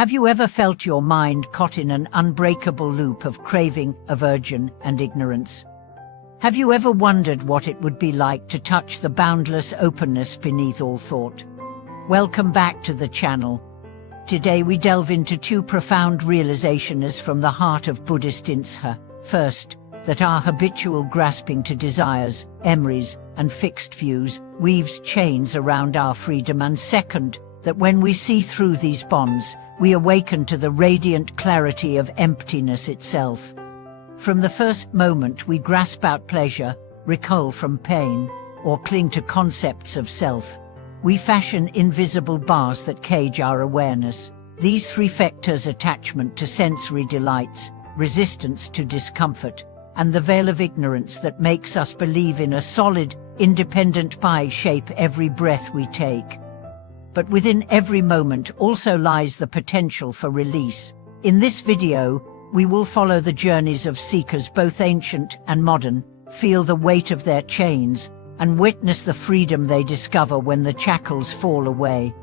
Have you ever felt your mind caught in an unbreakable loop of craving, aversion, and ignorance? Have you ever wondered what it would be like to touch the boundless openness beneath all thought? Welcome back to the channel. Today we delve into two profound realizations from the heart of Buddhist Insight. First, that our habitual grasping to desires, memories, and fixed views weaves chains around our freedom, and second, that when we see through these bonds, we awaken to the radiant clarity of emptiness itself. From the first moment we grasp out pleasure, recoil from pain, or cling to concepts of self, we fashion invisible bars that cage our awareness. These three factors: attachment to sensory delights, resistance to discomfort, and the veil of ignorance that makes us believe in a solid, independent pie, shape every breath we take. But within every moment also lies the potential for release. In this video, we will follow the journeys of seekers, both ancient and modern, feel the weight of their chains, and witness the freedom they discover when the shackles fall away.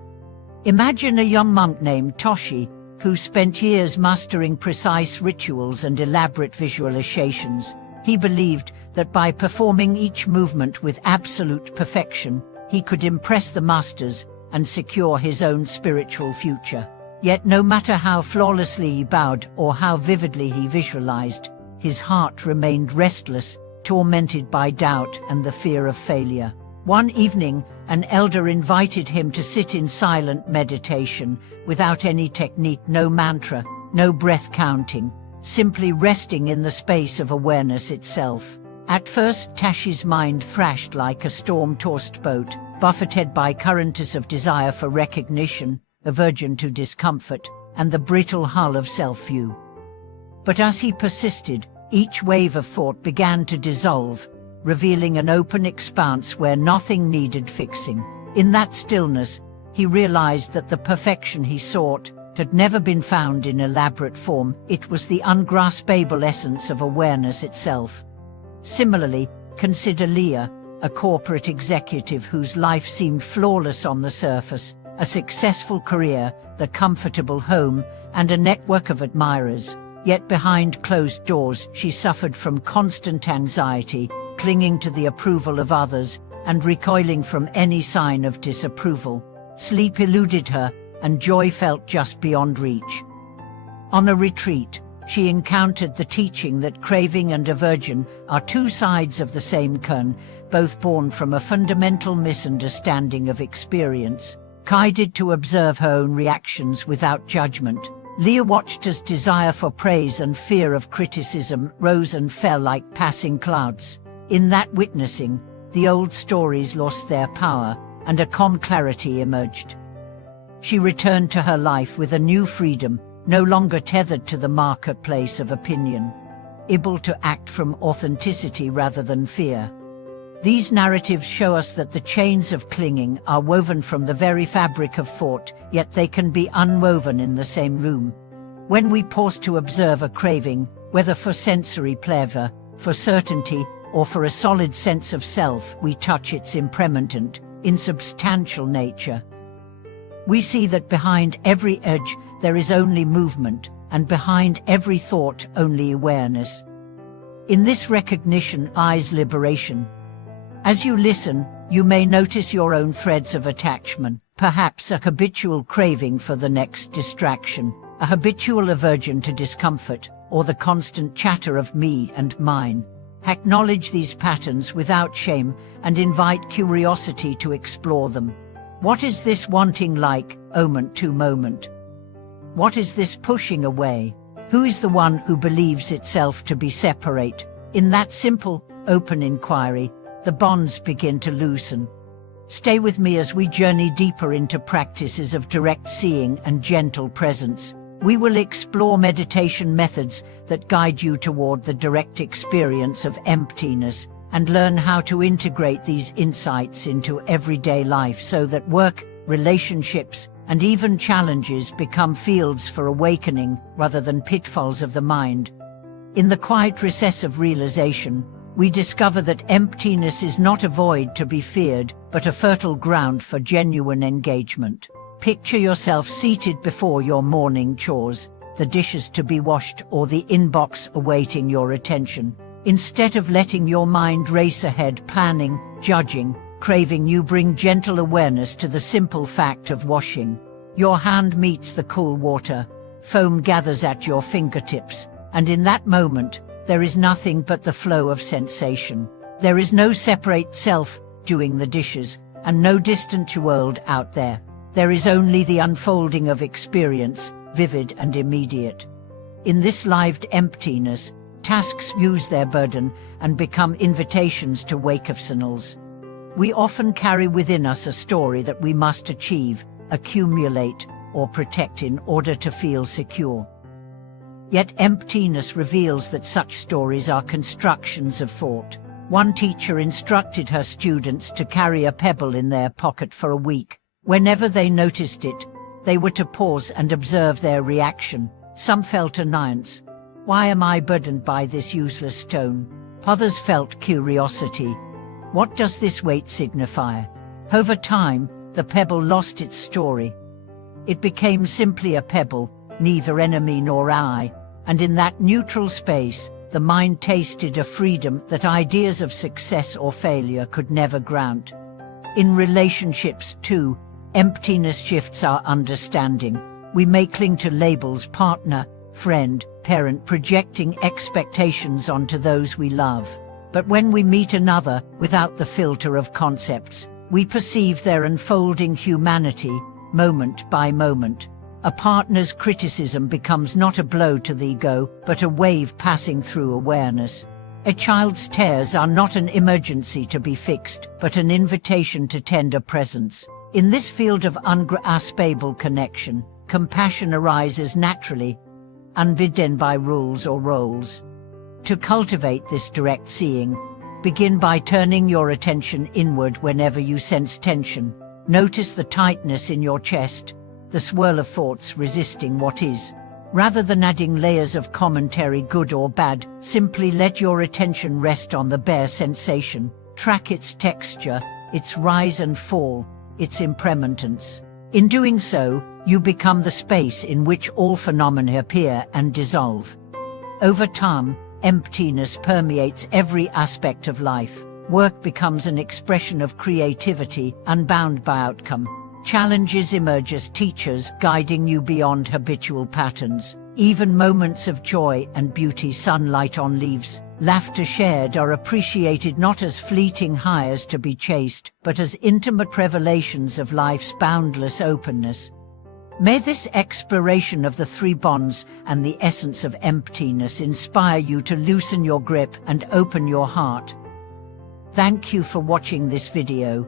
Imagine a young monk named Toshi, who spent years mastering precise rituals and elaborate visualizations. He believed that by performing each movement with absolute perfection, he could impress the masters and secure his own spiritual future. Yet no matter how flawlessly he bowed or how vividly he visualized, his heart remained restless, tormented by doubt and the fear of failure. One evening, an elder invited him to sit in silent meditation, without any technique, no mantra, no breath counting, simply resting in the space of awareness itself. At first, Toshi's mind thrashed like a storm-tossed boat, buffeted by currents of desire for recognition, aversion to discomfort, and the brittle hull of self-view. But as he persisted, each wave of thought began to dissolve, revealing an open expanse where nothing needed fixing. In that stillness, he realized that the perfection he sought had never been found in elaborate form. It was the ungraspable essence of awareness itself. Similarly, consider Leah, a corporate executive whose life seemed flawless on the surface, a successful career, the comfortable home, and a network of admirers. Yet behind closed doors, she suffered from constant anxiety, clinging to the approval of others, and recoiling from any sign of disapproval. Sleep eluded her, and joy felt just beyond reach. On a retreat, she encountered the teaching that craving and aversion are two sides of the same coin, both born from a fundamental misunderstanding of experience. Guided to observe her own reactions without judgment, Leah watched as desire for praise and fear of criticism rose and fell like passing clouds. In that witnessing, the old stories lost their power, and a calm clarity emerged. She returned to her life with a new freedom, no longer tethered to the marketplace of opinion, able to act from authenticity rather than fear. These narratives show us that the chains of clinging are woven from the very fabric of thought, yet they can be unwoven in the same room. When we pause to observe a craving, whether for sensory pleasure, for certainty, or for a solid sense of self, we touch its impermanent, insubstantial nature. We see that behind every edge there is only movement, and behind every thought only awareness. In this recognition lies liberation. As you listen, you may notice your own threads of attachment, perhaps a habitual craving for the next distraction, a habitual aversion to discomfort, or the constant chatter of me and mine. Acknowledge these patterns without shame and invite curiosity to explore them. What is this wanting like, moment to moment? What is this pushing away? Who is the one who believes itself to be separate? In that simple, open inquiry, the bonds begin to loosen. Stay with me as we journey deeper into practices of direct seeing and gentle presence. We will explore meditation methods that guide you toward the direct experience of emptiness, and learn how to integrate these insights into everyday life so that work, relationships, and even challenges become fields for awakening rather than pitfalls of the mind. In the quiet recess of realization, we discover that emptiness is not a void to be feared, but a fertile ground for genuine engagement. Picture yourself seated before your morning chores, the dishes to be washed or the inbox awaiting your attention. Instead of letting your mind race ahead, planning, judging, craving, you bring gentle awareness to the simple fact of washing. Your hand meets the cool water, foam gathers at your fingertips, and in that moment, there is nothing but the flow of sensation. There is no separate self doing the dishes, and no distant world out there. There is only the unfolding of experience, vivid and immediate. In this lived emptiness, tasks lose their burden and become invitations to wakefulness. We often carry within us a story that we must achieve, accumulate, or protect in order to feel secure. Yet emptiness reveals that such stories are constructions of thought. One teacher instructed her students to carry a pebble in their pocket for a week. Whenever they noticed it, they were to pause and observe their reaction. Some felt annoyance. Why am I burdened by this useless stone? Others felt curiosity. What does this weight signify? Over time, the pebble lost its story. It became simply a pebble, neither enemy nor ally, and in that neutral space, the mind tasted a freedom that ideas of success or failure could never grant. In relationships, too, emptiness shifts our understanding. We may cling to labels: partner, friend, parent, projecting expectations onto those we love. But when we meet another, without the filter of concepts, we perceive their unfolding humanity, moment by moment. A partner's criticism becomes not a blow to the ego, but a wave passing through awareness. A child's tears are not an emergency to be fixed, but an invitation to tender presence. In this field of ungraspable connection, compassion arises naturally, unbidden by rules or roles. To cultivate this direct seeing, begin by turning your attention inward whenever you sense tension. Notice the tightness in your chest, the swirl of thoughts resisting what is. Rather than adding layers of commentary, good or bad, simply let your attention rest on the bare sensation. Track its texture, its rise and fall, its impermanence. In doing so, you become the space in which all phenomena appear and dissolve. Over time, emptiness permeates every aspect of life. Work becomes an expression of creativity, unbound by outcome. Challenges emerge as teachers, guiding you beyond habitual patterns. Even moments of joy and beauty, sunlight on leaves, laughter shared, are appreciated not as fleeting highs to be chased, but as intimate revelations of life's boundless openness. May this exploration of the three bonds and the essence of emptiness inspire you to loosen your grip and open your heart. Thank you for watching this video.